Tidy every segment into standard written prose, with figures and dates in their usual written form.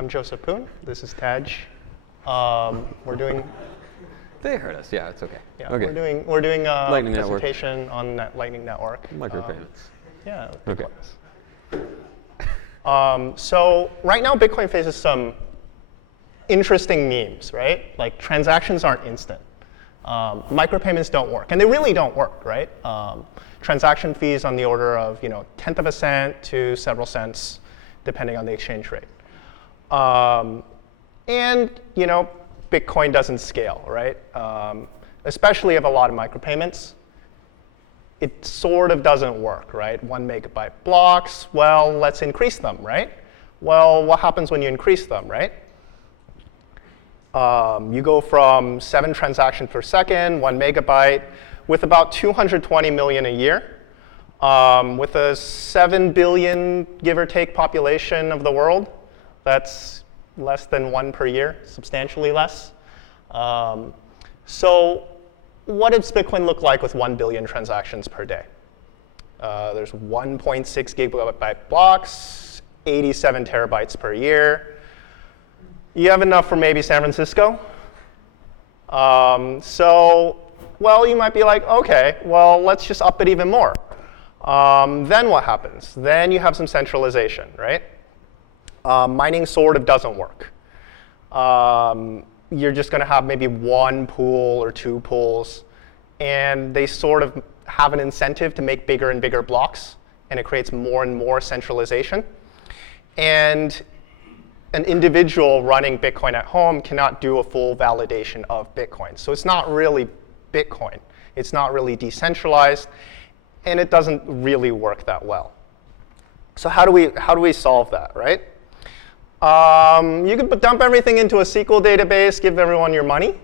I'm Joseph Poon. This is Taj. We're doing. They heard us. Yeah, it's okay. Yeah, okay. we're doing a Lightning presentation on Lightning Network. Micropayments. Yeah. Okay. So right now, Bitcoin faces some interesting memes, right? Like transactions aren't instant. Micropayments don't work, and they really don't work, right? Transaction fees on the order of tenth of a cent to several cents, depending on the exchange rate. And Bitcoin doesn't scale, right? Especially of a lot of micropayments. It sort of doesn't work, right? 1 megabyte blocks, well, let's increase them, right? Well, what happens when you increase them, right? You go from 7 transactions per second, 1 megabyte, with about 220 million a year, with a 7 billion, give or take, population of the world. That's less than 1 per year, substantially less. So what does Bitcoin look like with 1 billion transactions per day? There's 1.6 gigabyte blocks, 87 terabytes per year. You have enough for maybe San Francisco. Well, you might be like, OK, well, let's just up it even more. Then what happens? Then you have some centralization, right? Mining sort of doesn't work. You're just going to have maybe 1 pool or 2 pools, and they sort of have an incentive to make bigger and bigger blocks, and it creates more and more centralization. And an individual running Bitcoin at home cannot do a full validation of Bitcoin. So it's not really Bitcoin. It's not really decentralized, and it doesn't really work that well. So how do we solve that, right? You can dump everything into a SQL database, give everyone your money.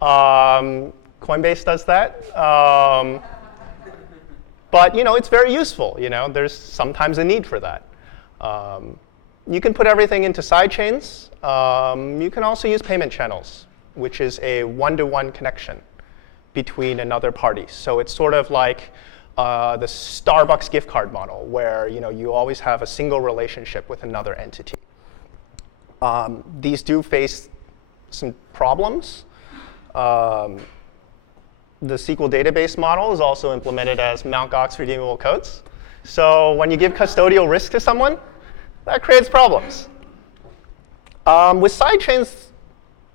Coinbase does that. But it's very useful. There's sometimes a need for that. You can put everything into sidechains. You can also use payment channels, which is a one-to-one connection between another party. So it's sort of like the Starbucks gift card model, where you always have a single relationship with another entity. These do face some problems. The SQL database model is also implemented as Mt. Gox redeemable codes. So when you give custodial risk to someone, that creates problems. With sidechains,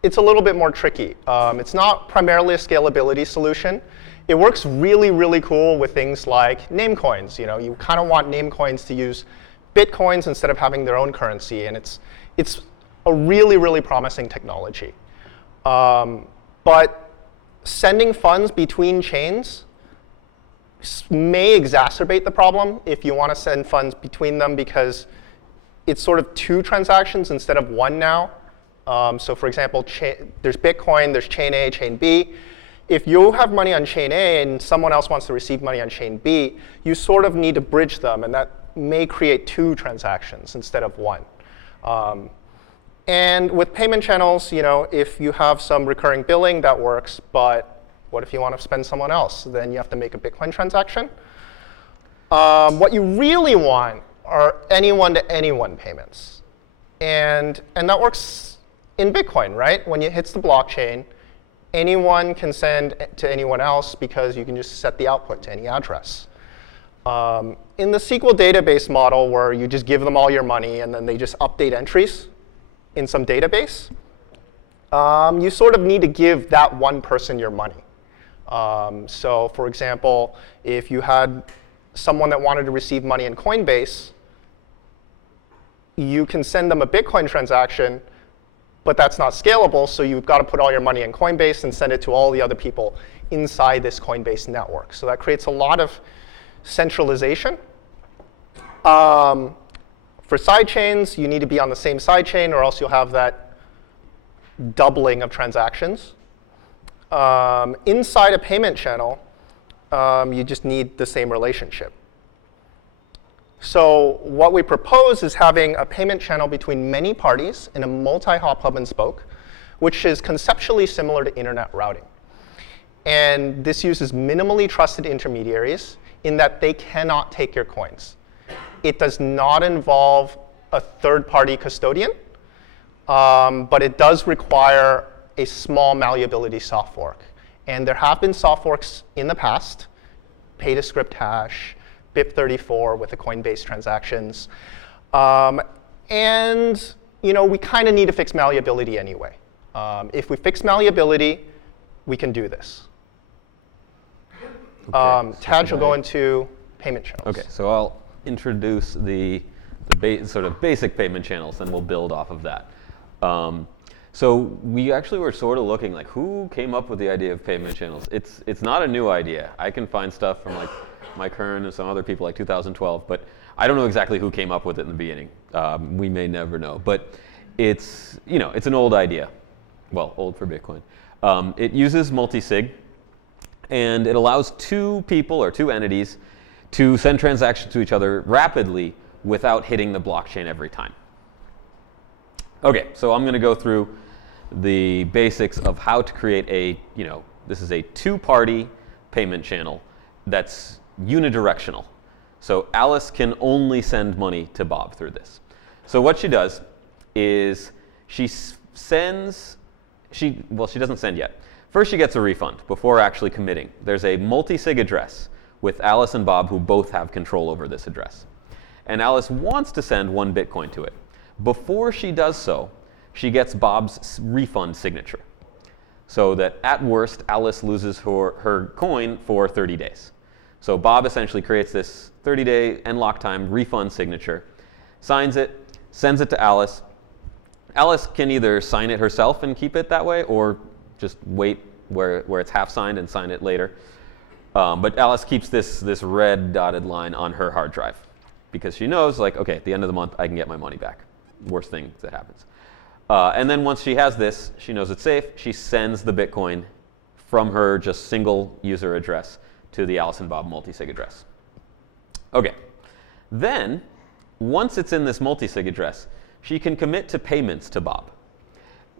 it's a little bit more tricky. It's not primarily a scalability solution. It works really, really cool with things like name coins. You kind of want name coins to use Bitcoins instead of having their own currency, and it's a really, really promising technology. But sending funds between chains may exacerbate the problem if you want to send funds between them, because it's sort of 2 transactions instead of 1 now. So for example, there's Bitcoin, there's chain A, chain B. If you have money on chain A and someone else wants to receive money on chain B, you sort of need to bridge them, and that may create 2 transactions instead of 1. And with payment channels, if you have some recurring billing, that works. But what if you want to spend someone else? Then you have to make a Bitcoin transaction. What you really want are anyone-to-anyone payments. And that works in Bitcoin, right? When it hits the blockchain, anyone can send to anyone else because you can just set the output to any address. In the SQL database model, where you just give them all your money and then they just update entries in some database, you sort of need to give that one person your money. So for example, if you had someone that wanted to receive money in Coinbase, you can send them a Bitcoin transaction, but that's not scalable, so you've got to put all your money in Coinbase and send it to all the other people inside this Coinbase network. So that creates a lot of centralization. For sidechains, you need to be on the same sidechain, or else you'll have that doubling of transactions. Inside a payment channel, you just need the same relationship. So what we propose is having a payment channel between many parties in a multi-hop hub and spoke, which is conceptually similar to internet routing. And this uses minimally trusted intermediaries in that they cannot take your coins. It does not involve a third-party custodian but it does require a small malleability soft fork. And there have been soft forks in the past, pay-to-script hash, BIP34 with the Coinbase transactions. And we kind of need to fix malleability anyway. If we fix malleability, we can do this. Taj will go into payment channels. Okay, so I'll introduce the sort of basic payment channels, and we'll build off of that. So we actually were sort of looking like, who came up with the idea of payment channels? It's not a new idea. I can find stuff from like Mike Hearn and some other people like 2012, but I don't know exactly who came up with it in the beginning. We may never know, but it's an old idea. Well, old for Bitcoin. It uses multi-sig, and it allows two people or two entities to send transactions to each other rapidly without hitting the blockchain every time. Okay, so I'm going to go through the basics of how to create this is a two-party payment channel that's unidirectional. So Alice can only send money to Bob through this. So what she does is she doesn't send yet. First, she gets a refund before actually committing. There's a multi-sig address with Alice and Bob who both have control over this address. And Alice wants to send 1 Bitcoin to it. Before she does so, she gets Bob's refund signature. So that at worst, Alice loses her coin for 30 days. So Bob essentially creates this 30-day end lock time refund signature, signs it, sends it to Alice. Alice can either sign it herself and keep it that way, or just wait where it's half signed and sign it later. But Alice keeps this red dotted line on her hard drive because she knows, like, okay, at the end of the month, I can get my money back. Worst thing that happens. And then once she has this, she knows it's safe. She sends the Bitcoin from her just single user address to the Alice and Bob multi-sig address. Okay. Then, once it's in this multi-sig address, she can commit to payments to Bob.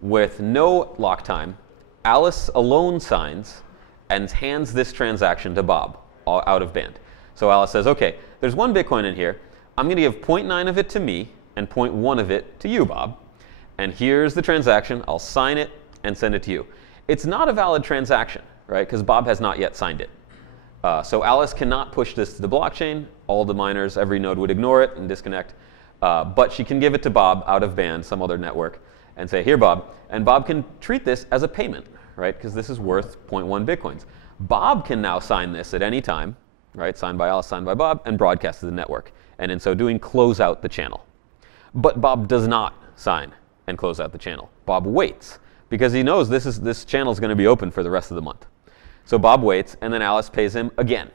With no lock time, Alice alone signs and hands this transaction to Bob, all out of band. So Alice says, okay, there's 1 Bitcoin in here. I'm going to give 0.9 of it to me and 0.1 of it to you, Bob. And here's the transaction. I'll sign it and send it to you. It's not a valid transaction, right? Because Bob has not yet signed it. So Alice cannot push this to the blockchain. All the miners, every node would ignore it and disconnect. But she can give it to Bob out of band, some other network, and say, here, Bob. And Bob can treat this as a payment, right? Because this is worth 0.1 Bitcoins. Bob can now sign this at any time, right? Signed by Alice, signed by Bob, and broadcast to the network. And in so doing, close out the channel. But Bob does not sign and close out the channel. Bob waits because he knows this channel is going to be open for the rest of the month. So Bob waits, and then Alice pays him again.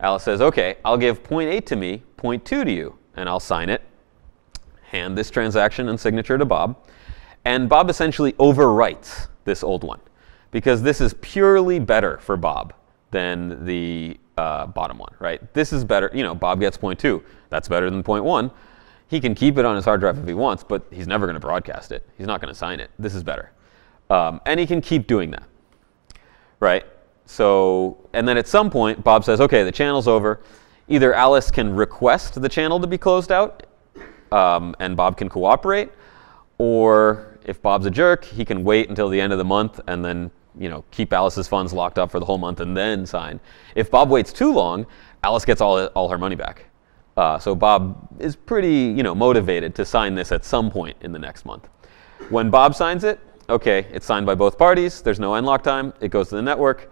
Alice says, okay, I'll give 0.8 to me, 0.2 to you, and I'll sign it, hand this transaction and signature to Bob. And Bob essentially overwrites this old one because this is purely better for Bob than the bottom one, right? This is better. Bob gets 0.2. That's better than 0.1. He can keep it on his hard drive if he wants, but he's never going to broadcast it. He's not going to sign it. This is better. And he can keep doing that, right? So, and then at some point, Bob says, okay, the channel's over. Either Alice can request the channel to be closed out, and Bob can cooperate, or if Bob's a jerk, he can wait until the end of the month and then keep Alice's funds locked up for the whole month and then sign. If Bob waits too long, Alice gets all her money back. So Bob is pretty motivated to sign this at some point in the next month. When Bob signs it, okay, it's signed by both parties. There's no end lock time. It goes to the network.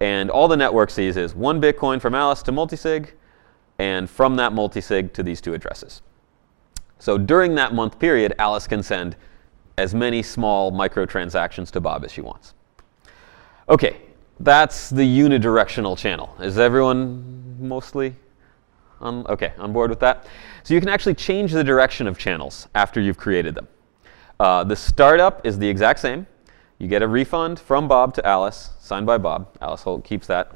And all the network sees is 1 Bitcoin from Alice to multisig, and from that multisig to these 2 addresses. So during that month period, Alice can send as many small microtransactions to Bob as she wants. Okay, that's the unidirectional channel. Is everyone mostly on board with that? So you can actually change the direction of channels after you've created them. The startup is the exact same. You get a refund from Bob to Alice, signed by Bob. Alice keeps that.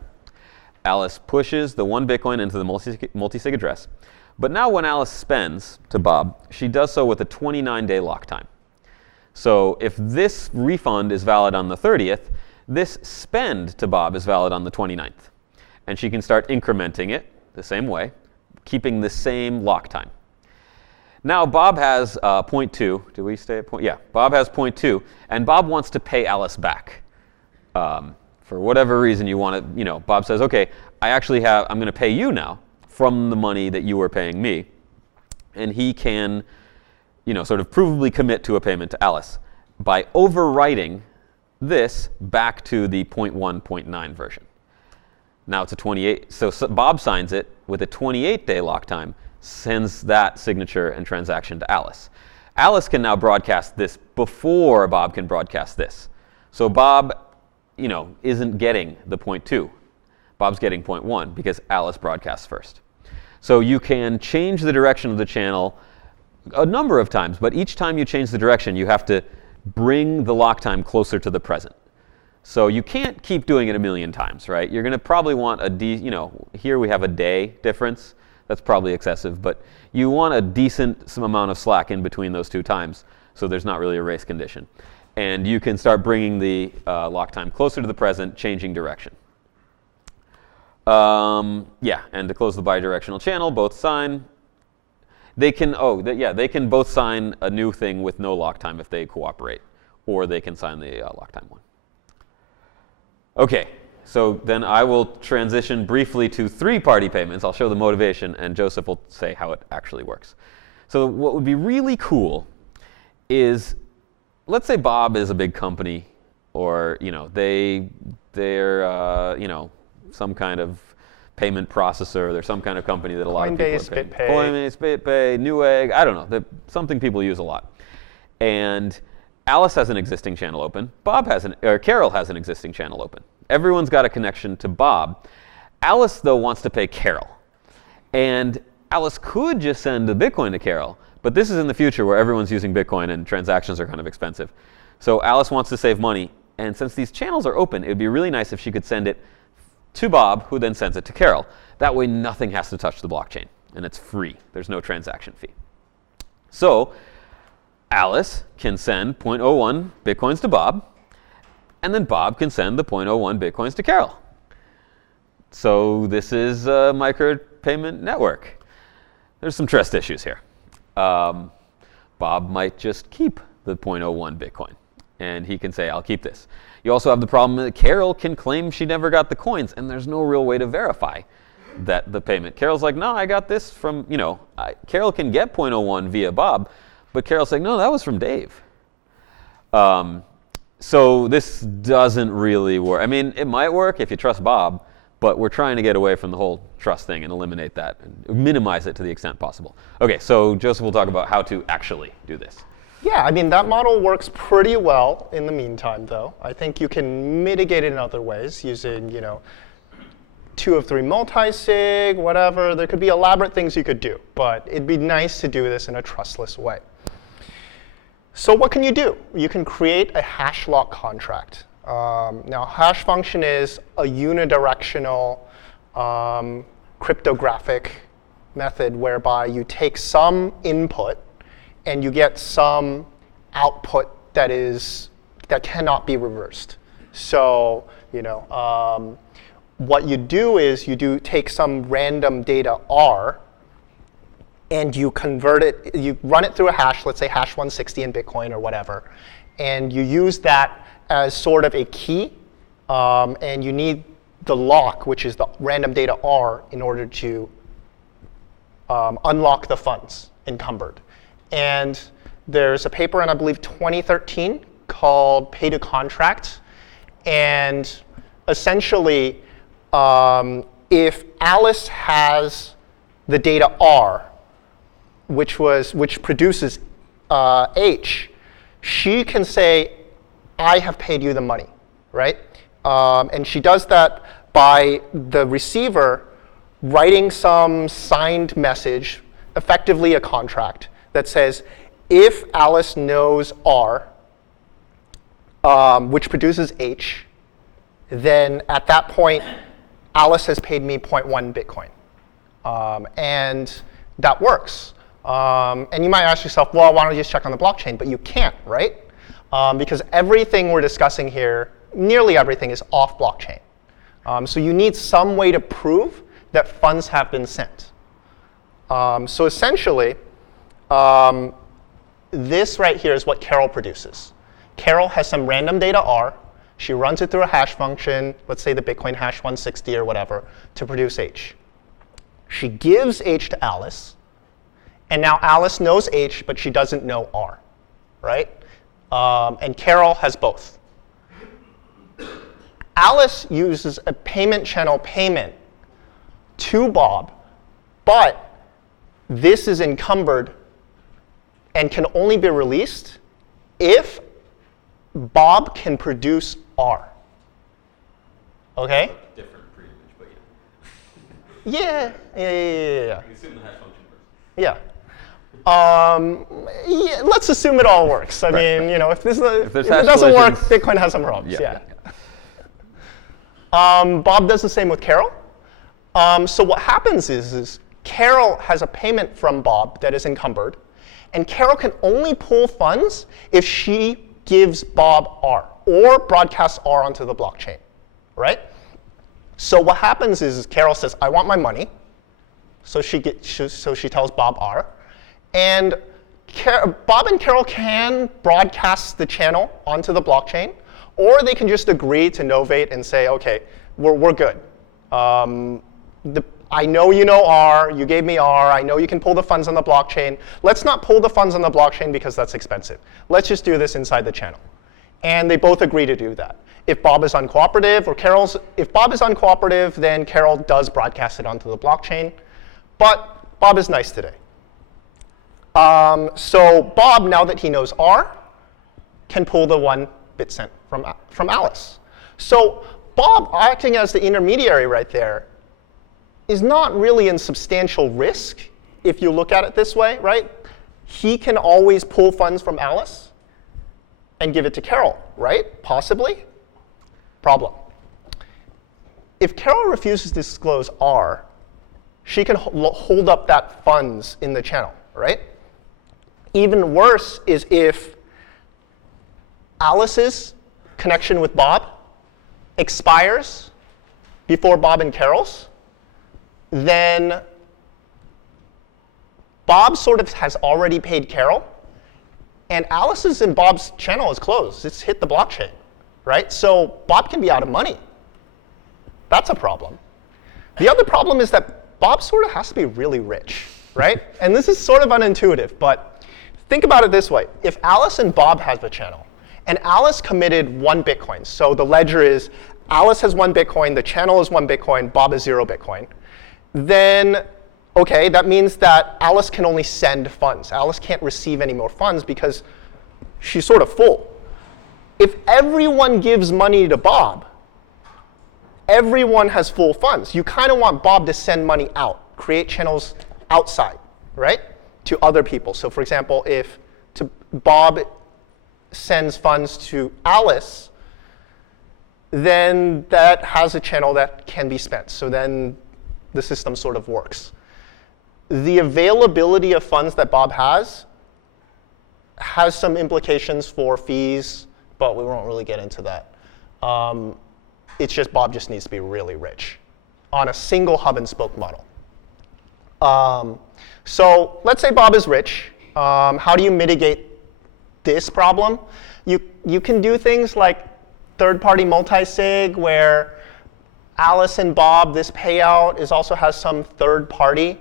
Alice pushes the 1 Bitcoin into the multisig address. But now when Alice spends to Bob, she does so with a 29-day lock time. So if this refund is valid on the 30th, this spend to Bob is valid on the 29th. And she can start incrementing it the same way, keeping the same lock time. Now Bob has 0.2. Do we stay at point? Yeah, Bob has 0.2, and Bob wants to pay Alice back. For whatever reason you want to, Bob says, okay, I'm going to pay you now from the money that you were paying me. And he can, sort of provably commit to a payment to Alice by overwriting this back to the 0.1, 0.9 version. Now it's a 28, so Bob signs it with a 28-day lock time, sends that signature and transaction to Alice. Alice can now broadcast this before Bob can broadcast this. So Bob, isn't getting the 0.2. Bob's getting 0.1 because Alice broadcasts first. So you can change the direction of the channel a number of times, but each time you change the direction, you have to bring the lock time closer to the present. So you can't keep doing it a million times, right? You're going to probably want here we have a day difference. That's probably excessive, but you want a decent amount of slack in between those two times, so there's not really a race condition. And you can start bringing the lock time closer to the present, changing direction. And to close the bidirectional channel, both sign. They can both sign a new thing with no lock time if they cooperate, or they can sign the lock time one. Okay, so then I will transition briefly to three-party payments. I'll show the motivation, and Joseph will say how it actually works. So what would be really cool is, let's say Bob is a big company, or they're some kind of payment processor. They're some kind of company that a lot of people are paying. Coinbase, BitPay, Newegg, I don't know. Something people use a lot. And Alice has an existing channel open. Carol has an existing channel open. Everyone's got a connection to Bob. Alice, though, wants to pay Carol. And Alice could just send the Bitcoin to Carol, but this is in the future where everyone's using Bitcoin and transactions are kind of expensive. So Alice wants to save money. And since these channels are open, it would be really nice if she could send it to Bob, who then sends it to Carol. That way nothing has to touch the blockchain, and it's free. There's no transaction fee. So Alice can send 0.01 Bitcoins to Bob, and then Bob can send the 0.01 Bitcoins to Carol. So this is a micropayment network. There's some trust issues here. Bob might just keep the 0.01 Bitcoin, and he can say, I'll keep this. You also have the problem that Carol can claim she never got the coins, and there's no real way to verify that the payment. Carol's like, no, I got this from, Carol can get 0.01 via Bob, but Carol's like, no, that was from Dave. So this doesn't really work. I mean, it might work if you trust Bob, but we're trying to get away from the whole trust thing and eliminate that and minimize it to the extent possible. Okay, so Joseph will talk about how to actually do this. Yeah, I mean, that model works pretty well in the meantime, though. I think you can mitigate it in other ways using, 2 of 3 multi-sig, whatever. There could be elaborate things you could do, but it'd be nice to do this in a trustless way. So what can you do? You can create a hash lock contract. Now, hash function is a unidirectional cryptographic method whereby you take some input and you get some output that cannot be reversed. So, what you do is you take some random data R, and you convert it. You run it through a hash, let's say hash 160 in Bitcoin or whatever, and you use that as sort of a key, and you need the lock, which is the random data R, in order to unlock the funds encumbered. And there's a paper in, I believe, 2013 called Pay to Contract. And essentially, if Alice has the data R, which produces H, she can say, I have paid you the money, right? And she does that by the receiver writing some signed message, effectively a contract, that says, if Alice knows R, which produces H, then at that point, Alice has paid me 0.1 Bitcoin. And that works. And you might ask yourself, well, why don't you just check on the blockchain? But you can't, right? Because everything we're discussing here, nearly everything, is off blockchain. So you need some way to prove that funds have been sent. So essentially, This right here is what Carol produces. Carol has some random data R. She runs it through a hash function, let's say the Bitcoin hash 160 or whatever, to produce H. She gives H to Alice, and now Alice knows H, but she doesn't know R, right? And Carol has both. Alice uses a payment channel payment to Bob, but this is encumbered and can only be released if Bob can produce R. Okay? Different pre-image, but Yeah. You assume the hash function works. Yeah. Yeah. Let's assume it all works. I mean, you know, if it doesn't work, Bitcoin has some problems. Yeah. Bob does the same with Carol. So what happens is Carol has a payment from Bob that is encumbered, and Carol can only pull funds if she gives Bob R or broadcasts R onto the blockchain, right? So what happens is Carol says, I want my money. So she tells Bob R. And Bob and Carol can broadcast the channel onto the blockchain, or they can just agree to novate and say, OK, we're good. I know you know R, you gave me R, I know you can pull the funds on the blockchain. Let's not pull the funds on the blockchain because that's expensive. Let's just do this inside the channel. And they both agree to do that. If Bob is uncooperative, if Bob is uncooperative, then Carol does broadcast it onto the blockchain. But Bob is nice today. So Bob, now that he knows R, can pull the 1 bit cent from Alice. So Bob, acting as the intermediary right there, is not really in substantial risk if you look at it this way, right? He can always pull funds from Alice and give it to Carol, right? Possibly. Problem. If Carol refuses to disclose R, she can hold up that funds in the channel, right? Even worse is if Alice's connection with Bob expires before Bob and Carol's, then Bob sort of has already paid Carol, and Alice's and Bob's channel is closed. It's hit the blockchain, right? So Bob can be out of money. That's a problem. The other problem is that Bob sort of has to be really rich, right? And this is sort of unintuitive, but think about it this way. If Alice and Bob have a channel, and Alice committed 1 Bitcoin, so the ledger is Alice has 1 Bitcoin, the channel is 1 Bitcoin, Bob is 0 Bitcoin, then, OK, that means that Alice can only send funds. Alice can't receive any more funds because she's sort of full. If everyone gives money to Bob, everyone has full funds. You kind of want Bob to send money out, create channels outside, right, to other people. So for example, if Bob sends funds to Alice, then that has a channel that can be spent. So then the system sort of works. The availability of funds that Bob has some implications for fees, but we won't really get into that. It's just Bob just needs to be really rich on a single hub and spoke model. So let's say Bob is rich. How do you mitigate this problem? You can do things like third-party multi-sig, where Alice and Bob, this payout also has some third-party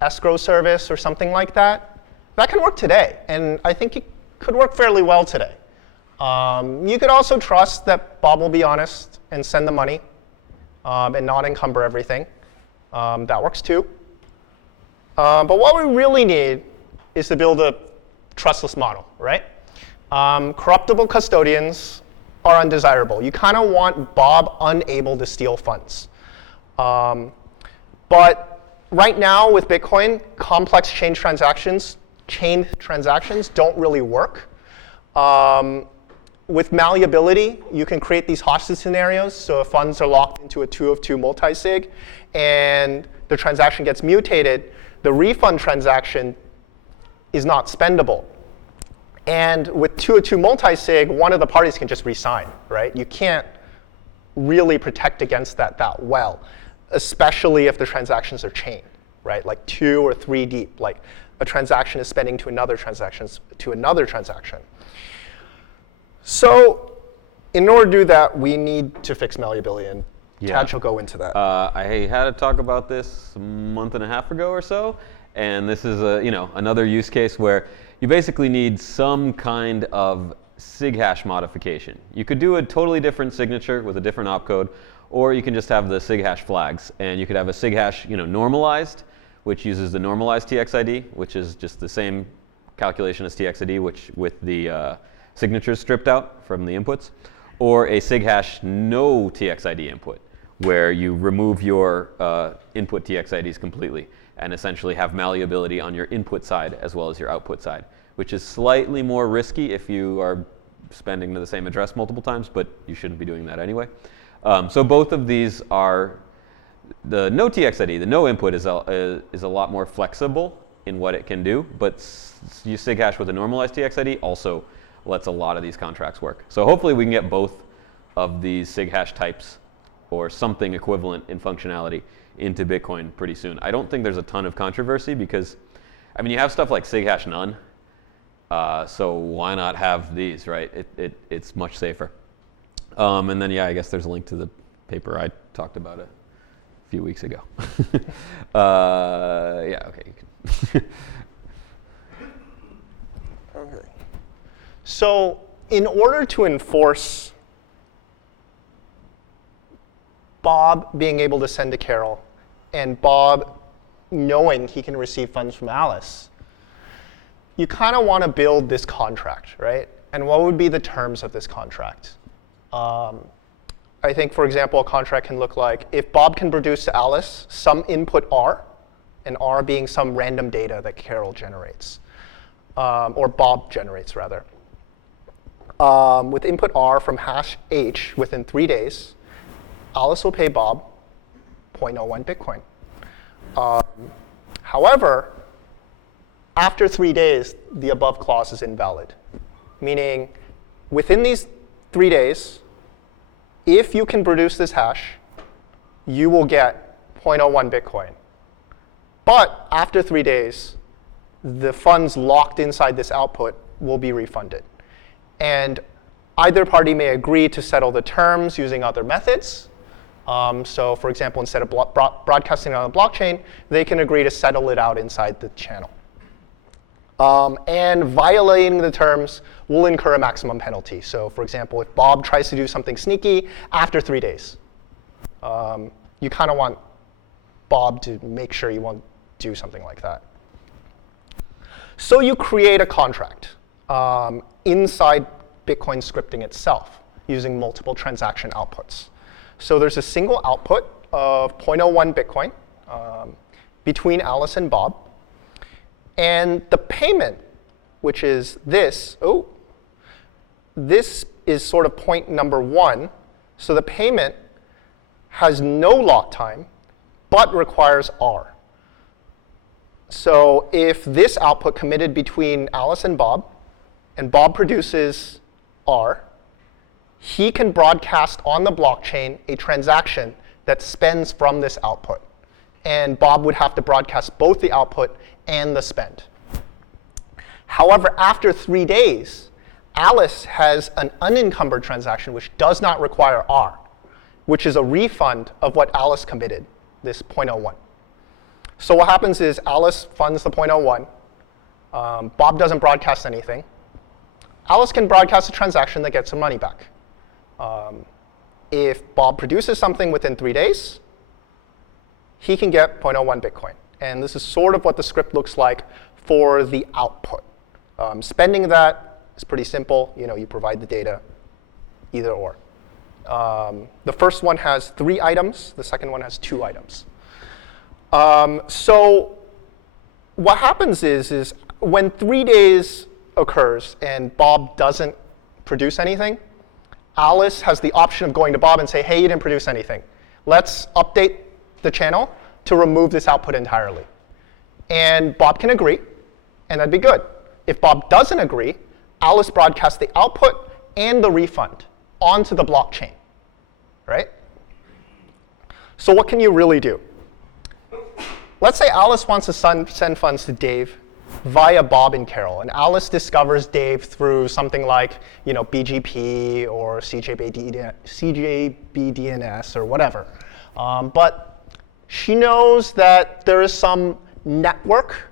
escrow service or something like that. That can work today, and I think it could work fairly well today. You could also trust that Bob will be honest and send the money and not encumber everything. That works too. But what we really need is to build a trustless model, right? Corruptible custodians are undesirable. You kind of want Bob unable to steal funds. But right now with Bitcoin, complex chain transactions don't really work. With malleability, you can create these hostage scenarios. So if funds are locked into a 2 of 2 multi-sig and the transaction gets mutated, the refund transaction is not spendable. And with 2 of 2 multi-sig, one of the parties can just resign, right? You can't really protect against that well, especially if the transactions are chained, right? Like 2 or 3 deep. Like a transaction is spending to another transaction. So in order to do that, we need to fix malleability, and Tad shall go into that. I had a talk about this a month and a half ago or so, and this is another use case where you basically need some kind of sig hash modification. You could do a totally different signature with a different opcode, or you can just have the sig hash flags, and you could have a sig hash normalized, which uses the normalized TXID, which is just the same calculation as TXID, which with the signatures stripped out from the inputs, or a sig hash no TXID input, where you remove your input TXIDs completely and essentially have malleability on your input side as well as your output side, which is slightly more risky if you are spending to the same address multiple times, but you shouldn't be doing that anyway. So both of these are, the no TXID, the no input is a lot more flexible in what it can do, but you sig hash with a normalized TXID also lets a lot of these contracts work. So hopefully we can get both of these sig hash types or something equivalent in functionality into Bitcoin pretty soon. I don't think there's a ton of controversy because, I mean, you have stuff like sig hash none, so why not have these, right? It's much safer. And then, yeah, I guess there's a link to the paper I talked about a few weeks ago. Yeah, okay. You can Okay. So in order to enforce Bob being able to send to Carol and Bob knowing he can receive funds from Alice, you kind of want to build this contract, right? And what would be the terms of this contract? I think, for example, a contract can look like if Bob can produce to Alice some input R, and R being some random data that Carol generates, or Bob generates, rather. With input R from hash H within 3 days, Alice will pay Bob 0.01 Bitcoin. However, after 3 days, the above clause is invalid, meaning within these 3 days, if you can produce this hash, you will get 0.01 Bitcoin. But after 3 days, the funds locked inside this output will be refunded. And either party may agree to settle the terms using other methods. So for example, instead of broadcasting on the blockchain, they can agree to settle it out inside the channel. And violating the terms will incur a maximum penalty. So for example, if Bob tries to do something sneaky after 3 days, you kind of want Bob to make sure you won't do something like that. So you create a contract inside Bitcoin scripting itself using multiple transaction outputs. So there's a single output of 0.01 Bitcoin between Alice and Bob. And the payment, which is this, this is sort of point number 1. So the payment has no lock time, but requires R. So if this output committed between Alice and Bob produces R, he can broadcast on the blockchain a transaction that spends from this output. And Bob would have to broadcast both the output and the spend. However, after 3 days, Alice has an unencumbered transaction which does not require R, which is a refund of what Alice committed, this 0.01. So what happens is Alice funds the 0.01. Bob doesn't broadcast anything. Alice can broadcast a transaction that gets some money back. If Bob produces something within 3 days, he can get 0.01 Bitcoin. And this is sort of what the script looks like for the output. Spending that is pretty simple. You provide the data, either or. The first one has 3 items. The second one has 2 items. So what happens is when 3 days occurs and Bob doesn't produce anything, Alice has the option of going to Bob and say, hey, you didn't produce anything. Let's update the channel to remove this output entirely. And Bob can agree, and that'd be good. If Bob doesn't agree, Alice broadcasts the output and the refund onto the blockchain, right? So what can you really do? Let's say Alice wants to send funds to Dave via Bob and Carol. And Alice discovers Dave through something like BGP or CJBDNS or whatever. But she knows that there is some network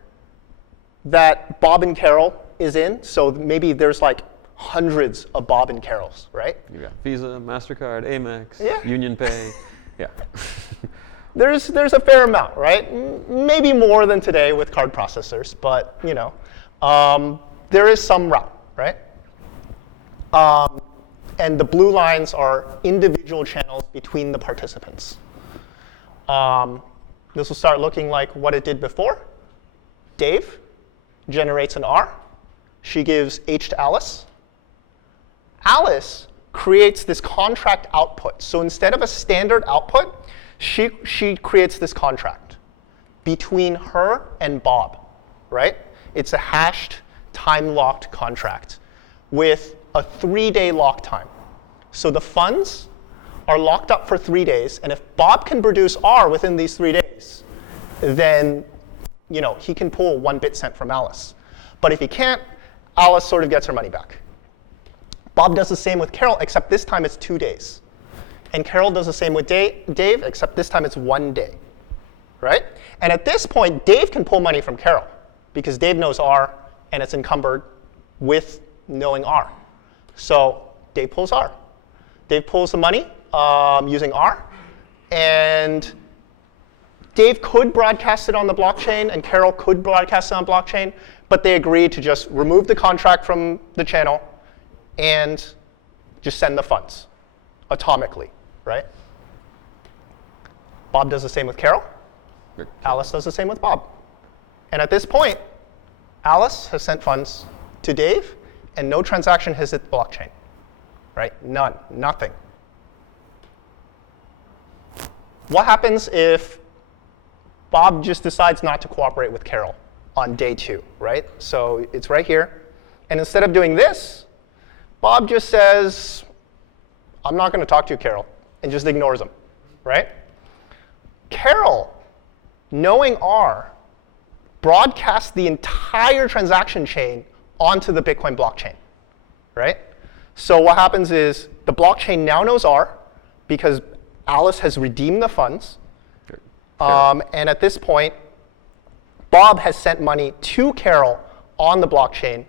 that Bob and Carol is in. So maybe there's like hundreds of Bob and Carols, right? You got Visa, MasterCard, Amex, Yeah. UnionPay. Yeah. There's a fair amount, right? Maybe more than today with card processors, but there is some route, right? And the blue lines are individual channels between the participants. This will start looking like what it did before. Dave generates an R. She gives H to Alice. Alice creates this contract output. So instead of a standard output, she creates this contract between her and Bob, right? It's a hashed, time-locked contract with a 3-day lock time. So the funds are locked up for 3 days, and if Bob can produce R within these 3 days, then he can pull 1 bit cent from Alice. But if he can't, Alice sort of gets her money back. Bob does the same with Carol, except this time it's 2 days. And Carol does the same with Dave, except this time it's 1 day, right? And at this point, Dave can pull money from Carol because Dave knows R, and it's encumbered with knowing R. So Dave pulls R. Dave pulls the money using R, and Dave could broadcast it on the blockchain, and Carol could broadcast it on blockchain, but they agreed to just remove the contract from the channel and just send the funds atomically, right? Bob does the same with Carol. Alice does the same with Bob. And at this point, Alice has sent funds to Dave, and no transaction has hit the blockchain, right? None, nothing. What happens if Bob just decides not to cooperate with Carol on day 2, right? So it's right here. And instead of doing this, Bob just says, I'm not going to talk to you, Carol, and just ignores him, right? Carol, knowing R, broadcasts the entire transaction chain onto the Bitcoin blockchain, right? So what happens is the blockchain now knows R because Alice has redeemed the funds. And at this point, Bob has sent money to Carol on the blockchain.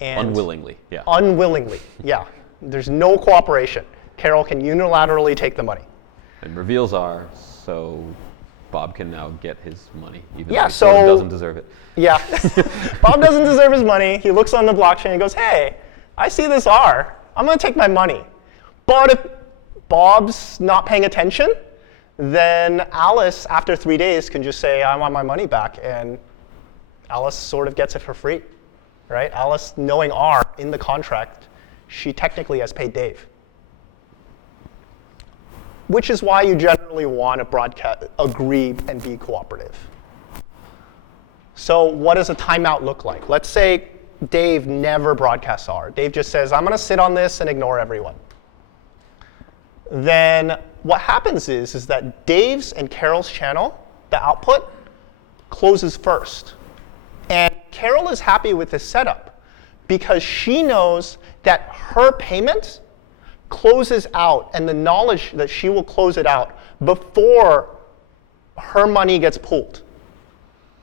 And Unwillingly, yeah. Unwillingly, yeah. There's no cooperation. Carol can unilaterally take the money. And reveals R, so Bob can now get his money, even Yeah, though he sort of so- doesn't deserve it. Yeah. Bob doesn't deserve his money. He looks on the blockchain and goes, hey, I see this R. I'm going to take my money. But if Bob's not paying attention, then Alice, after 3 days, can just say, I want my money back. And Alice sort of gets it for free, right? Alice, knowing R in the contract, she technically has paid Dave. Which is why you generally want to broadcast, agree and be cooperative. So what does a timeout look like? Let's say Dave never broadcasts R. Dave just says, I'm going to sit on this and ignore everyone. Then what happens is that Dave's and Carol's channel, the output, closes first. And Carol is happy with this setup because she knows that her payment closes out, and the knowledge that she will close it out before her money gets pulled.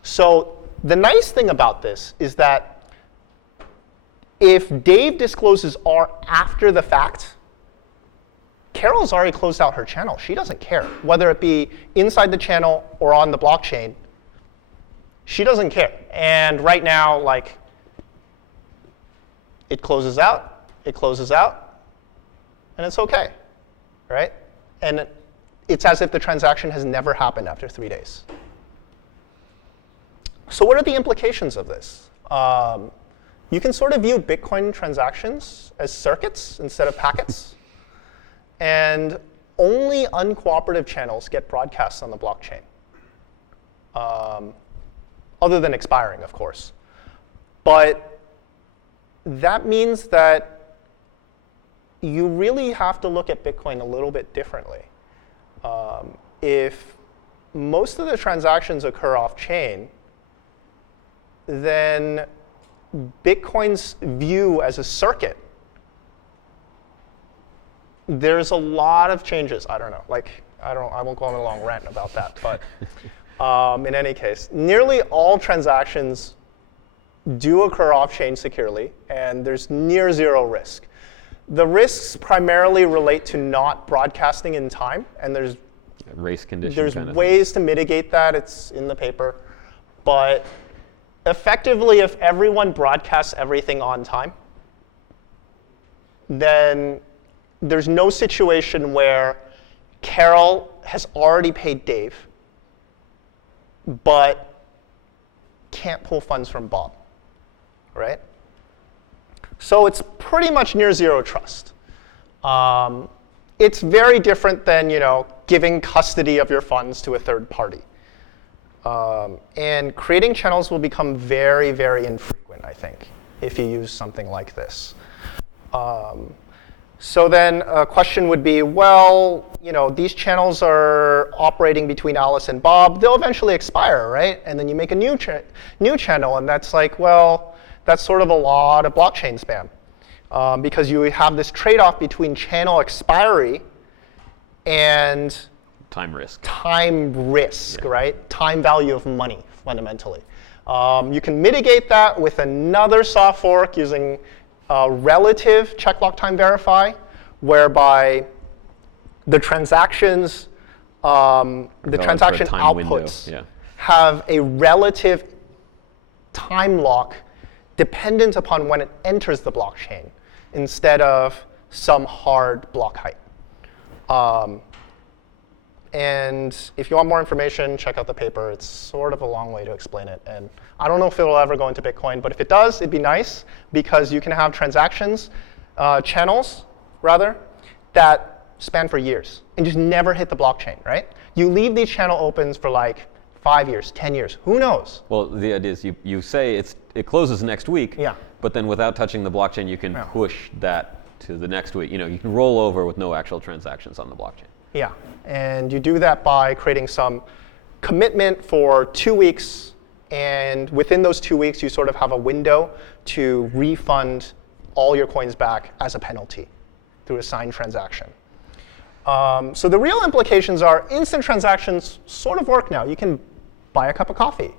So the nice thing about this is that if Dave discloses R after the fact, Carol's already closed out her channel. She doesn't care, whether it be inside the channel or on the blockchain. She doesn't care. And right now, like, it closes out, and it's OK, right? And it's as if the transaction has never happened after 3 days. So what are the implications of this? You can sort of view Bitcoin transactions as circuits instead of packets. And only uncooperative channels get broadcasts on the blockchain, other than expiring, of course. But that means that you really have to look at Bitcoin a little bit differently. If most of the transactions occur off-chain, then Bitcoin's view as a circuit, there's a lot of changes. I don't know. I won't go on a long rant about that. But in any case, nearly all transactions do occur off-chain securely, and there's near zero risk. The risks primarily relate to not broadcasting in time, and there's race conditions. There's kind of ways to mitigate that. It's in the paper. But effectively, if everyone broadcasts everything on time, then there's no situation where Carol has already paid Dave, but can't pull funds from Bob, right? So it's pretty much near zero trust. It's very different than giving custody of your funds to a third party. And creating channels will become very, very infrequent, I think, if you use something like this. So then a question would be, well, these channels are operating between Alice and Bob. They'll eventually expire, right? And then you make a new channel, and that's like, well, that's sort of a lot of blockchain spam. Because you have this trade-off between channel expiry and time risk. Yeah. Right? Time value of money, fundamentally. You can mitigate that with another soft fork using relative check lock time verify, whereby the transactions, the transaction outputs have a relative time lock dependent upon when it enters the blockchain, instead of some hard block height. And if you want more information, check out the paper. It's sort of a long way to explain it. And I don't know if it'll ever go into Bitcoin, but if it does, it'd be nice, because you can have channels, that span for years and just never hit the blockchain, right? You leave these channel opens for like 5 years, 10 years, who knows? Well, the idea is you say it closes next week, yeah. But then without touching the blockchain, you can push that to the next week. You can roll over with no actual transactions on the blockchain. Yeah, and you do that by creating some commitment for 2 weeks, and within those 2 weeks, you sort of have a window to refund all your coins back as a penalty through a signed transaction. So the real implications are instant transactions sort of work now. You can buy a cup of coffee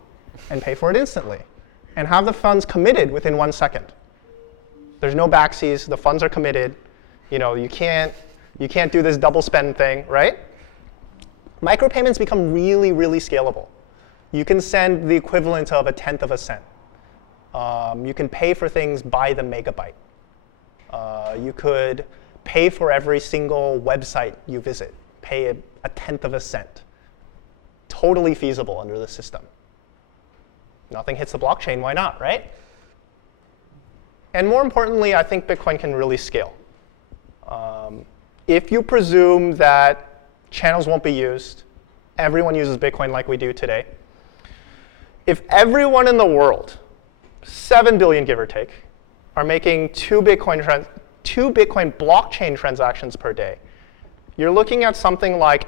and pay for it instantly and have the funds committed within 1 second. There's no backsies. The funds are committed. You can't do this double spend thing, right? Micropayments become really, really scalable. You can send the equivalent of 1/10 of a cent. You can pay for things by the megabyte. You could pay for every single website you visit, pay 1/10 of a cent. Totally feasible under the system. Nothing hits the blockchain, why not, right? And more importantly, I think Bitcoin can really scale. If you presume that channels won't be used, everyone uses Bitcoin like we do today. If everyone in the world, 7 billion give or take, are making two Bitcoin blockchain transactions per day, you're looking at something like,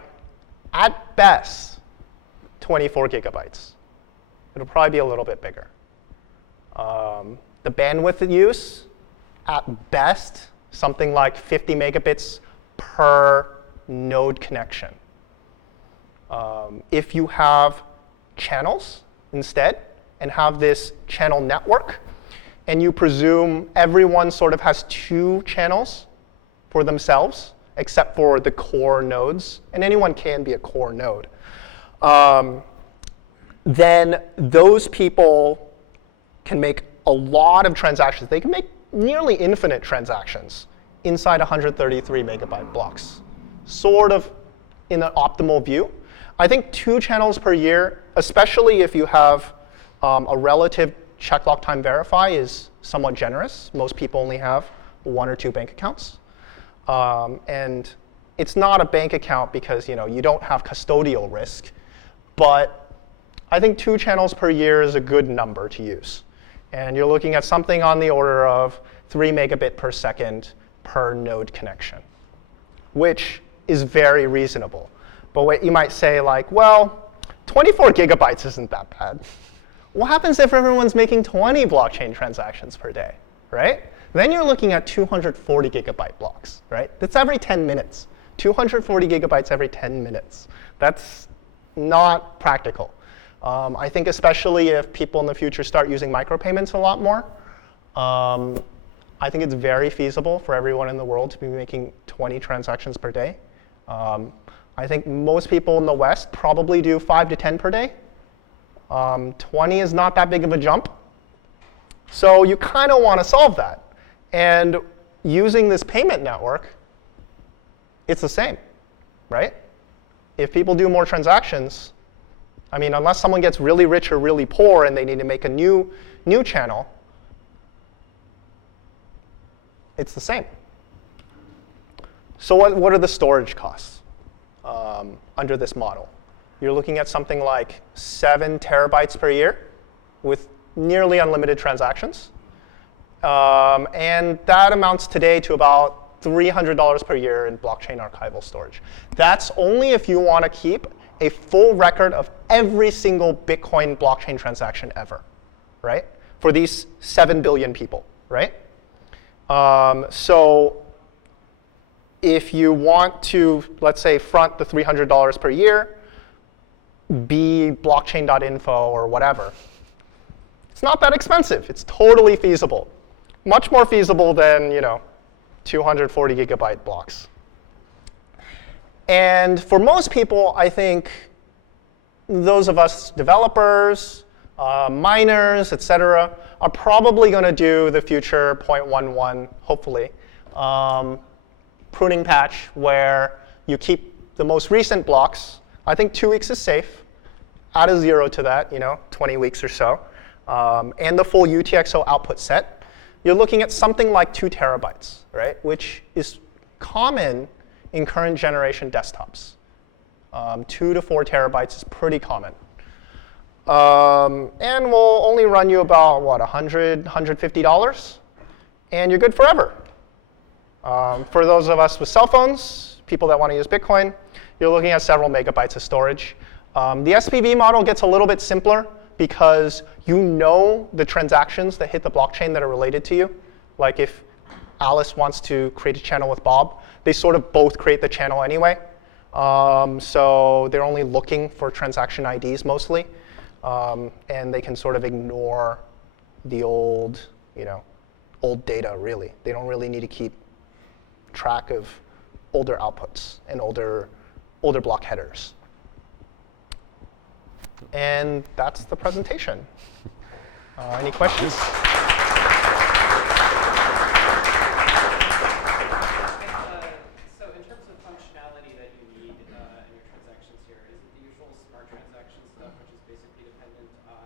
at best, 24 gigabytes. It'll probably be a little bit bigger. The bandwidth use, at best, something like 50 megabits per node connection. If you have channels instead and have this channel network, and you presume everyone sort of has 2 channels for themselves, except for the core nodes, and anyone can be a core node, then those people can make a lot of transactions. They can make nearly infinite transactions inside 133 megabyte blocks, sort of in an optimal view. I think 2 channels per year, especially if you have a relative check lock time verify, is somewhat generous. Most people only have 1 or 2 bank accounts. And it's not a bank account because you don't have custodial risk. But I think 2 channels per year is a good number to use. And you're looking at something on the order of 3 megabit per second per node connection, which is very reasonable. But what you might say, like, well, 24 gigabytes isn't that bad. What happens if everyone's making 20 blockchain transactions per day, right? Then you're looking at 240 gigabyte blocks, right? That's every 10 minutes. 240 gigabytes every 10 minutes. That's not practical. I think especially if people in the future start using micropayments a lot more, I think it's very feasible for everyone in the world to be making 20 transactions per day. I think most people in the West probably do 5 to 10 per day. 20 is not that big of a jump. So you kind of want to solve that. And using this payment network, it's the same, right? If people do more transactions, I mean, unless someone gets really rich or really poor and they need to make a new channel, it's the same. So what are the storage costs under this model? You're looking at something like 7 terabytes per year with nearly unlimited transactions. And that amounts today to about $300 per year in blockchain archival storage. That's only if you want to keep a full record of every single Bitcoin blockchain transaction ever, right? For these 7 billion people, right? So if you want to, let's say, front the $300 per year, be blockchain.info or whatever, it's not that expensive. It's totally feasible. Much more feasible than 240 gigabyte blocks. And for most people, I think those of us developers, miners, et cetera, are probably going to do the future 0.11, hopefully, pruning patch where you keep the most recent blocks. I think 2 weeks is safe. Add a 0 to that, 20 weeks or so. And the full UTXO output set. You're looking at something like 2 terabytes, right? Which is common in current generation desktops. 2 to 4 terabytes is pretty common. And will only run you about, what, $100, $150? And you're good forever. For those of us with cell phones, people that want to use Bitcoin, you're looking at several megabytes of storage. The SPV model gets a little bit simpler because you know the transactions that hit the blockchain that are related to you. Like if Alice wants to create a channel with Bob, they sort of both create the channel anyway. So they're only looking for transaction IDs mostly. And they can sort of ignore the old data, really. They don't really need to keep track of older outputs and older block headers. And that's the presentation. Any questions? So in terms of functionality that you need in your transactions here, is it the usual smart transaction stuff, which is basically dependent on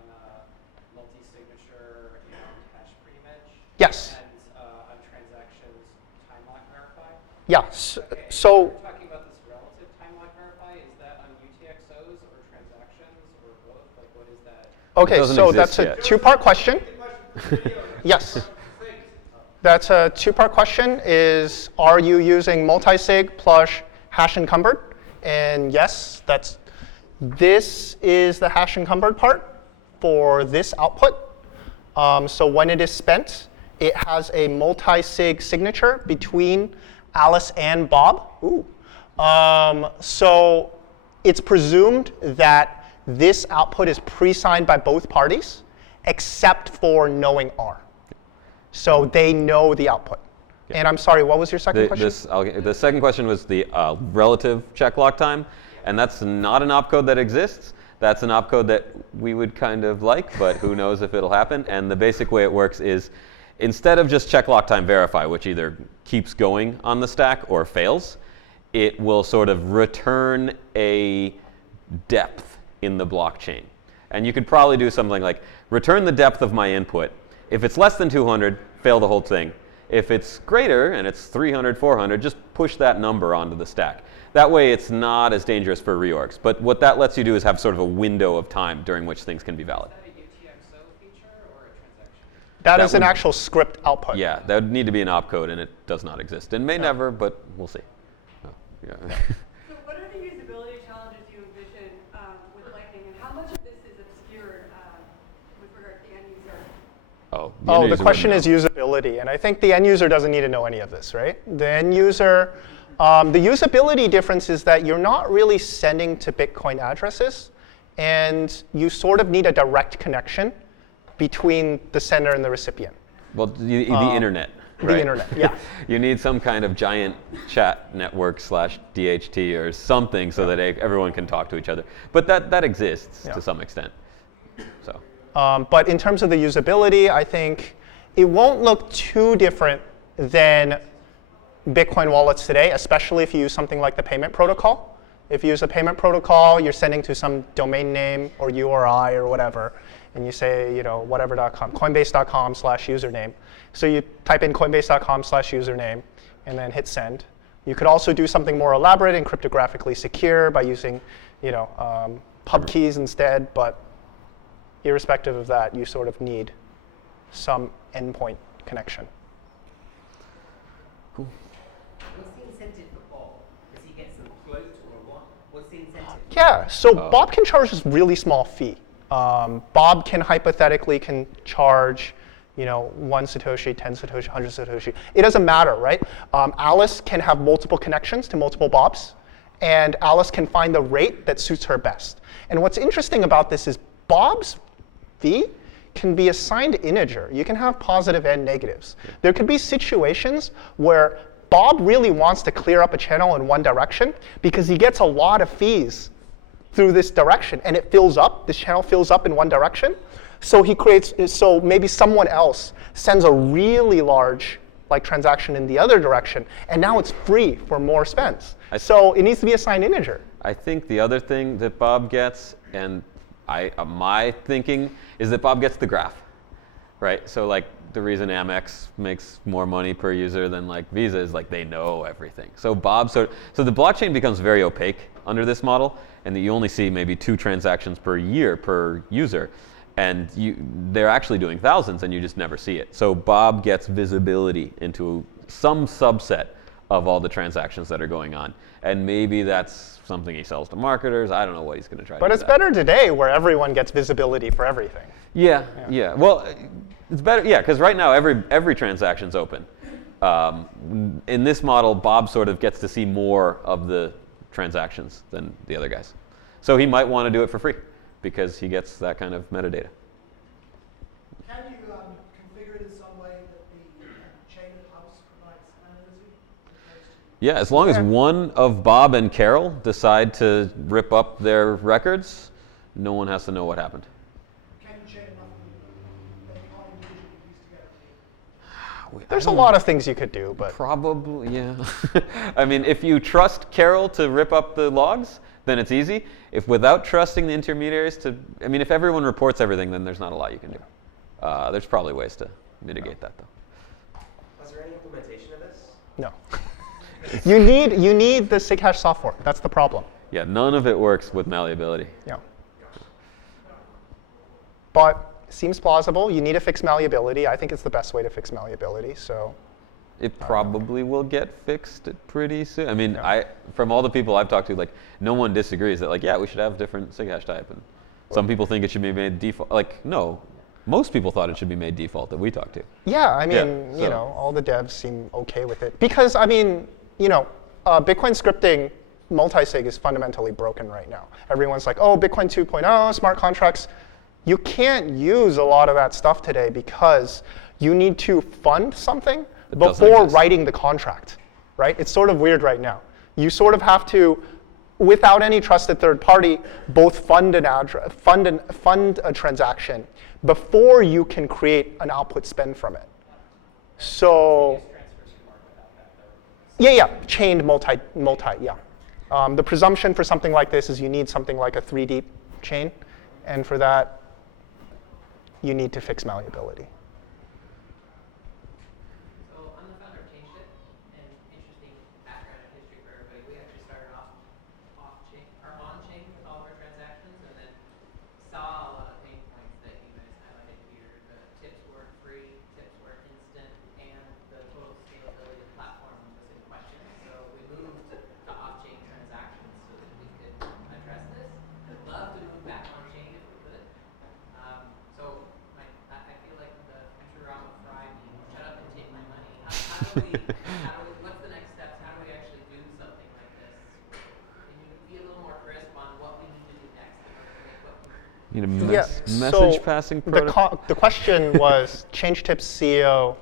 multi-signature and hash pre-image? Yes. And on transactions, time lock verify? Yeah. Okay. So We're talking about this relative time lock verify. Is that on UTXOs or transactions or both? Like, what is that? OK, It doesn't so exist that's a yet. two-part question. Yes. That's a two-part question. Are you using multi-sig plus hash encumbered? And yes, this is the hash encumbered part for this output. So when it is spent, it has a multi-sig signature between Alice and Bob. Ooh. So it's presumed that this output is pre-signed by both parties, except for knowing R. So they know the output. Yeah. And I'm sorry, what was your second question? The second question was the relative check lock time. And that's not an opcode that exists. That's an opcode that we would kind of like, but who knows if it'll happen. And the basic way it works is instead of just check lock time verify, which either keeps going on the stack or fails, it will sort of return a depth in the blockchain. And you could probably do something like return the depth of my input. If it's less than 200, fail the whole thing. If it's greater and it's 300, 400, just push that number onto the stack. That way it's not as dangerous for reorgs. But what that lets you do is have sort of a window of time during which things can be valid. Is that a UTXO feature or a transaction? That is an actual script output. Yeah, that would need to be an opcode, and it does not exist. And may never, but we'll see. Oh, yeah. So what are the usability challenges you envision with Lightning, and how much of this is obscured with Oh, Oh, the question is usability, and I think the end user doesn't need to know any of this, right? The end user, the usability difference is that you're not really sending to Bitcoin addresses, and you sort of need a direct connection between the sender and the recipient. Well, the internet. The right? internet, yeah. You need some kind of giant chat network / DHT or something so that everyone can talk to each other. But that exists to some extent. So. But in terms of the usability, I think it won't look too different than Bitcoin wallets today, especially if you use something like the payment protocol. If you use a payment protocol, you're sending to some domain name or URI or whatever, and you say, whatever.com, coinbase.com/username. So you type in coinbase.com/username and then hit send. You could also do something more elaborate and cryptographically secure by using, pub keys instead. But irrespective of that, you sort of need some endpoint connection. Cool. What's the incentive for Bob? Does he get some float or what? What's the incentive? Yeah, so Bob can charge a really small fee. Bob can hypothetically charge, 1 Satoshi, 10 Satoshi, 100 Satoshi. It doesn't matter, right? Alice can have multiple connections to multiple Bobs, and Alice can find the rate that suits her best. And what's interesting about this is Bob's fee can be assigned integer. You can have positive and negatives. There could be situations where Bob really wants to clear up a channel in one direction because he gets a lot of fees through this direction, and it fills up. This channel fills up in one direction. So so maybe someone else sends a really large transaction in the other direction, and now it's free for more spends. So it needs to be assigned integer. I think the other thing that Bob gets, and my thinking is that Bob gets the graph, right? So the reason Amex makes more money per user than Visa is they know everything. So so the blockchain becomes very opaque under this model, and that you only see maybe 2 transactions per year per user, and they're actually doing thousands, and you just never see it. So Bob gets visibility into some subset of all the transactions that are going on, and maybe that's something he sells to marketers. I don't know what he's going to try to do. But it's better today where everyone gets visibility for everything. Yeah. Well, it's better, because right now every transaction's open. In this model, Bob sort of gets to see more of the transactions than the other guys. So he might want to do it for free because he gets that kind of metadata. Can you configure it in some way that the chain that house provides anonymity? Yeah, as long as one of Bob and Carol decide to rip up their records, no one has to know what happened. Can you chain enough that they can't individually piece together? There's a lot of things you could do, but Probably, yeah. I mean, if you trust Carol to rip up the logs, then it's easy. If without trusting the intermediaries if everyone reports everything, then there's not a lot you can do. There's probably ways to mitigate that, though. Was there any implementation of this? no. You need the SigHash software. That's the problem. Yeah, none of it works with malleability. Yeah. But it seems plausible. You need to fix malleability. I think it's the best way to fix malleability. So It probably will get fixed pretty soon. I mean, from all the people I've talked to, no one disagrees that we should have different SigHash type. And some people think it should be made default. No, most people thought it should be made default that we talked to. yeah, I mean, all the devs seem okay with it because Bitcoin scripting multi-sig is fundamentally broken right now. Everyone's like, oh, Bitcoin 2.0, smart contracts. You can't use a lot of that stuff today because you need to fund something before writing the contract, right? It's sort of weird right now. You sort of have to, without any trusted third party, both fund a transaction before you can create an output spend from it. So, chained multi, yeah. The presumption for something like this is you need something like a 3-deep chain, and for that, you need to fix malleability. So I'm the founder of ChangeDip, and interesting background and history for everybody. We actually started off off-chain or on-chain with all of our transactions, and then saw a lot of pain points that you guys highlighted here. The tips weren't free, tips weren't instant, and the total scalability of the platform was in question. So we moved to off-chain transactions so that we could address this. I'd love to move back on-chain if we could. So I feel like the what's the next steps? How do we actually do something like this? Can you be a little more crisp on what we need to do next in order to make what Need a message passing protocol. The question was, ChangeTip's CEO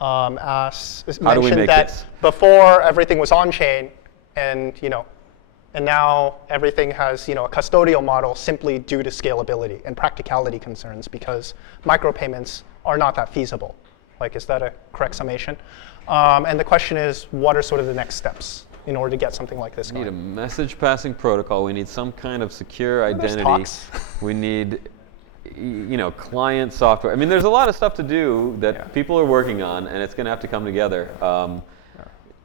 How do we mentioned make that this? before everything was on chain, and and now everything has a custodial model simply due to scalability and practicality concerns because micropayments are not that feasible. Like, is that a correct summation? And the question is, what are sort of the next steps in order to get something like this We need a going? message passing protocol. We need some kind of secure There's identity. talks. We need client software. I mean, there's a lot of stuff to do that people are working on, and it's going to have to come together.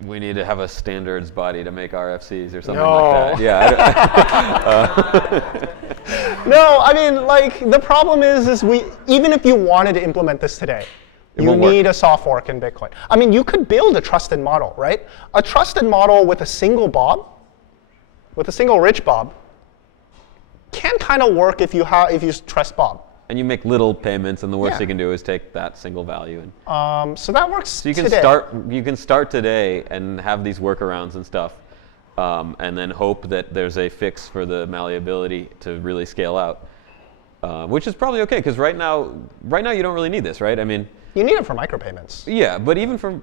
We need to have a standards body to make RFCs or something like that. Yeah. No, I mean, like, the problem is even if you wanted to implement this today, you won't work. need a soft fork in Bitcoin. I mean, you could build a trusted model, right? A trusted model with a single Bob, with a single rich Bob, can kind of work if you trust Bob. And you make little payments, and the worst Yeah. you can do is take that single value. And So that works so you can today. start today and have these workarounds and stuff, and then hope that there's a fix for the malleability to really scale out, which is probably okay because right now you don't really need this, right? I mean, You need it for micropayments. yeah, but even for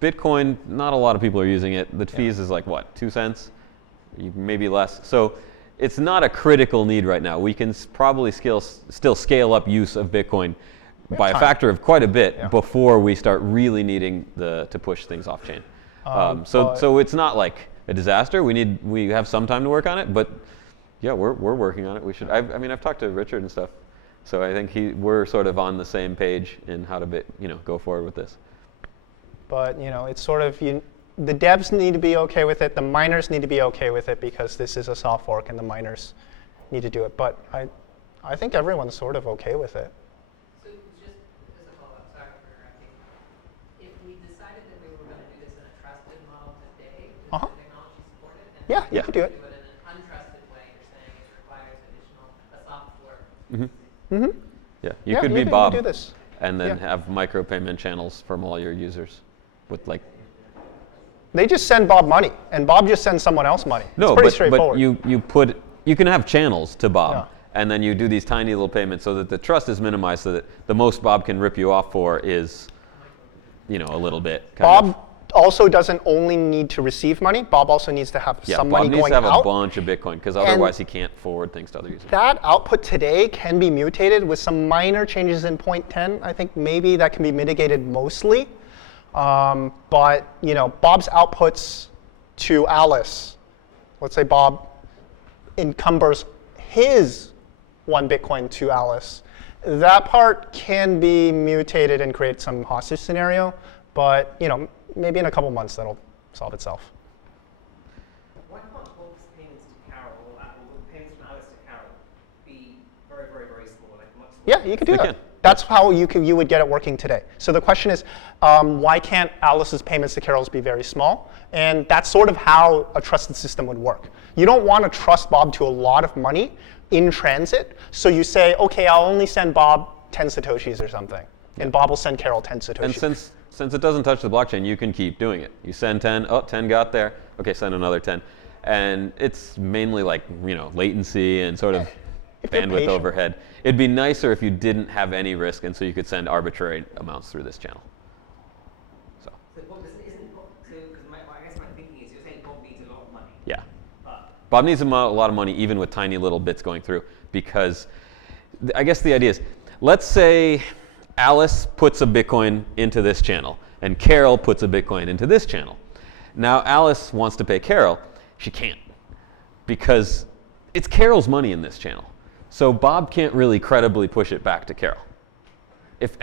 Bitcoin, not a lot of people are using it. The fees is like what, 2 cents, maybe less. So it's not a critical need right now. We can probably still scale up use of Bitcoin by a time. factor of quite a bit before we start really needing to push things off chain. So it's not like a disaster. We have some time to work on it, but yeah, we're working on it. We should. I've talked to Richard and stuff, so I think we're sort of on the same page in how to go forward with this. But it's sort of the devs need to be okay with it. The miners need to be okay with it because this is a soft fork, and the miners need to do it. But I think everyone's sort of okay with it. So just as a follow-up, sorry for interrupting. If we decided that we were going to do this in a trusted model today, does the technology support it? And Yeah, you Yeah. could do it. do it in an untrusted way, you're saying it requires a soft fork. Yeah, Yeah, could you be can Bob, do this. and then Yeah. have micropayment channels from all your users, with like. They just send Bob money, and Bob just sends someone else money. No, it's pretty but straightforward. you can have channels to Bob, Yeah. and then you do these tiny little payments so that the trust is minimized, so that the most Bob can rip you off for is, a little bit. Bob also doesn't only need to receive money. Bob also needs to have some Bob money needs going to have out. a bunch of Bitcoin because otherwise he can't forward things to other users. That output today can be mutated with some minor changes in 0.10. I think maybe that can be mitigated mostly. But Bob's outputs to Alice, let's say Bob encumbers his 1 Bitcoin to Alice. That part can be mutated and create some hostage scenario, but maybe in a couple months that'll solve itself. Why can't Bob's payments to Carol or payments from Alice to Carol be very, very, very small, like much smaller? Yeah, you could do They that. can. That's how you would get it working today. So the question is, why can't Alice's payments to Carol's be very small? And that's sort of how a trusted system would work. You don't want to trust Bob to a lot of money in transit. So you say, OK, I'll only send Bob 10 Satoshis or something. And Bob will send Carol 10 Satoshis. And since it doesn't touch the blockchain, you can keep doing it. You send 10, 10 got there. OK, send another 10. And it's mainly like latency and sort of If you're bandwidth patient. overhead. It'd be nicer if you didn't have any risk, and so you could send arbitrary amounts through this channel. So So Bob isn't Bob, because I guess my thinking is you're saying Bob needs a lot of money. yeah, But Bob needs a lot of money, even with tiny little bits going through, because I guess the idea is, let's say Alice puts a Bitcoin into this channel, and Carol puts a Bitcoin into this channel. Now Alice wants to pay Carol. She can't, because it's Carol's money in this channel. So Bob can't really credibly push it back to Carol. If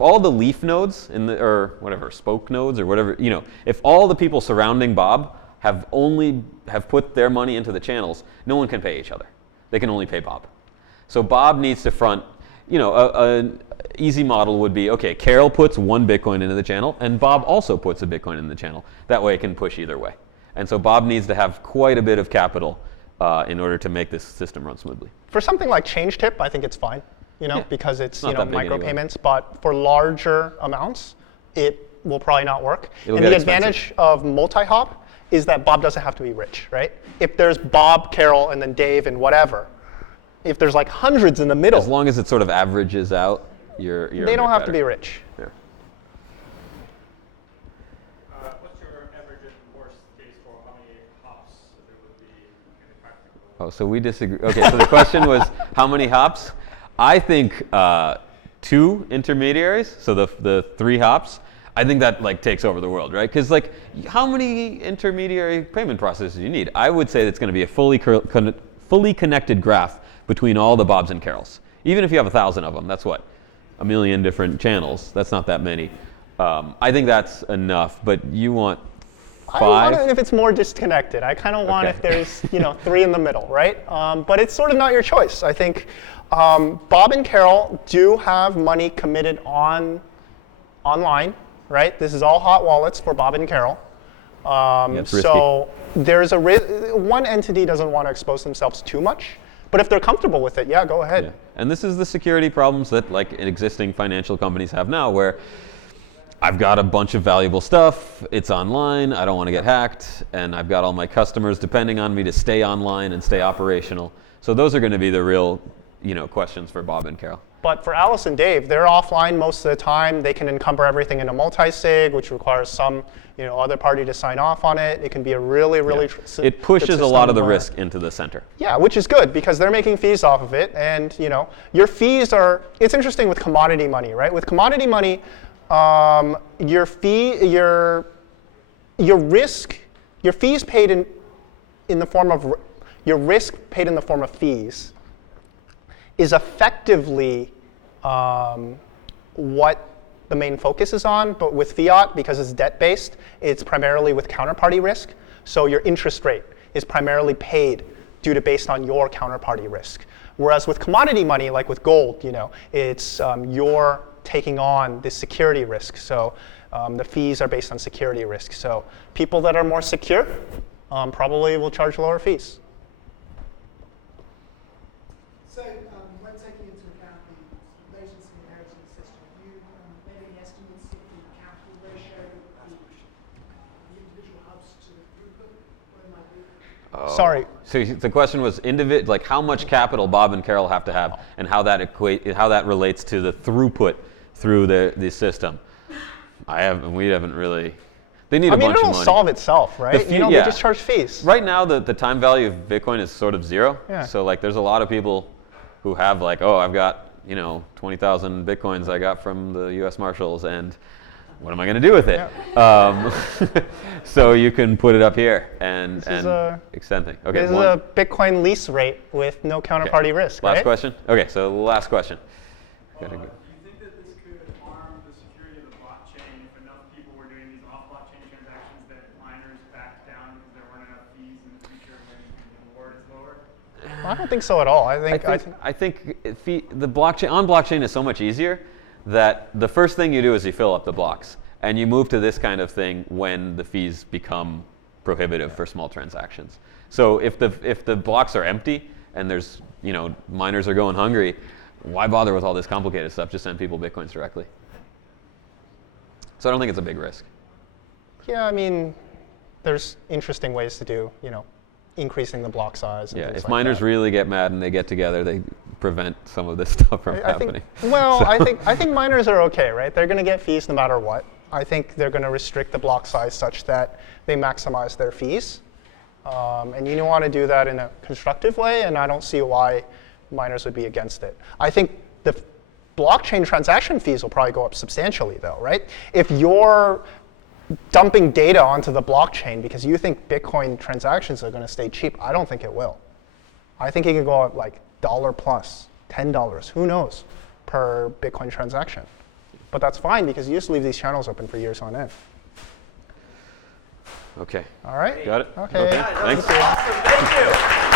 all the leaf nodes or whatever, spoke nodes or whatever, if all the people surrounding Bob have put their money into the channels, no one can pay each other. They can only pay Bob. So Bob needs to front, an easy model would be, okay, Carol puts 1 Bitcoin into the channel, and Bob also puts a Bitcoin in the channel. That way it can push either way. And so Bob needs to have quite a bit of capital in order to make this system run smoothly. For something like ChangeTip, I think it's fine, because it's not that big anyway. micropayments. But for larger amounts, it will probably not work. It'll And get the expensive. advantage of multi-hop is that Bob doesn't have to be rich, right? If there's Bob, Carol, and then Dave and whatever, if there's like hundreds in the middle, As long as it sort of averages out, you're they don't have to be rich. Yeah. What's your average and worst case for how many hops there would be in a practical? Oh, so we disagree. Okay, so the question was how many hops? I think 2 intermediaries, so the 3 hops. I think that like takes over the world, right? Because like, how many intermediary payment processes do you need? I would say it's going to be a fully connected graph between all the Bobs and Carols. Even if you have 1,000 of them, that's what? 1 million different channels. That's not that many. I think that's enough, but you want 5? I want it if it's more disconnected. I kind of want Okay. if there's 3 in the middle, right? But it's sort of not your choice. I think Bob and Carol do have money committed online, right? This is all hot wallets for Bob and Carol. it's risky. So there's one entity doesn't want to expose themselves too much, but if they're comfortable with it, yeah, go ahead. Yeah. And this is the security problems that like existing financial companies have now, where I've got a bunch of valuable stuff, it's online, I don't want to get hacked, and I've got all my customers depending on me to stay online and stay operational. So those are going to be the real, questions for Bob and Carol. But for Alice and Dave, they're offline most of the time. They can encumber everything in a multi-sig, which requires some other party to sign off on it. It can be a really It pushes good a lot of the system, risk into the center. Yeah, which is good because they're making fees off of it, and your fees are. It's interesting with commodity money, right? With commodity money, your fees paid in the form of your risk paid in the form of fees is effectively what the main focus is on, but with fiat, because it's debt-based, it's primarily with counterparty risk. So your interest rate is primarily paid based on your counterparty risk. Whereas with commodity money, like with gold, it's you're taking on this security risk. So the fees are based on security risk. So people that are more secure probably will charge lower fees. So when taking into account the latency inheritance system, have you made any estimates of the capital ratio of the individual hubs to the throughput? What it might be? Oh. Sorry. So the question was like how much capital Bob and Carol have to have, and how that relates to the throughput through the system. We haven't really. They need a bunch of it'll money. solve itself, right? They They just charge fees. Right now, the time value of Bitcoin is sort of 0. Yeah. So like, there's a lot of people who have like, oh, I've got 20,000 Bitcoins I got from the U.S. Marshals, and what am I going to do with it? Yeah. So you can put it up here and is extend things. Okay. This is a Bitcoin lease rate with no counterparty risk, Last right? question. Okay, so last question. Gotta go. Do you think that this could harm the security of the blockchain if enough people were doing these off-blockchain transactions that miners backed down because there weren't enough fees in the future when the reward is lower? I don't think so at all. I think the blockchain on blockchain is so much easier that the first thing you do is you fill up the blocks, and you move to this kind of thing when the fees become prohibitive for small transactions. So if the blocks are empty and there's miners are going hungry, why bother with all this complicated stuff? Just send people Bitcoins directly. So I don't think it's a big risk. Yeah, I mean, there's interesting ways to do, increasing the block size. And Yeah, things if like miners that. really get mad and they get together, they prevent some of this stuff from happening. I think miners are okay, right? They're going to get fees no matter what. I think they're going to restrict the block size such that they maximize their fees. And you want to do that in a constructive way, and I don't see why miners would be against it. I think the blockchain transaction fees will probably go up substantially, though, right? If you're dumping data onto the blockchain because you think Bitcoin transactions are going to stay cheap, I don't think it will. I think it could go up like $1 plus, $10, who knows, per Bitcoin transaction. But that's fine because you just leave these channels open for years on end. Okay. All right? Got it? Okay. Thanks. Awesome, thank you.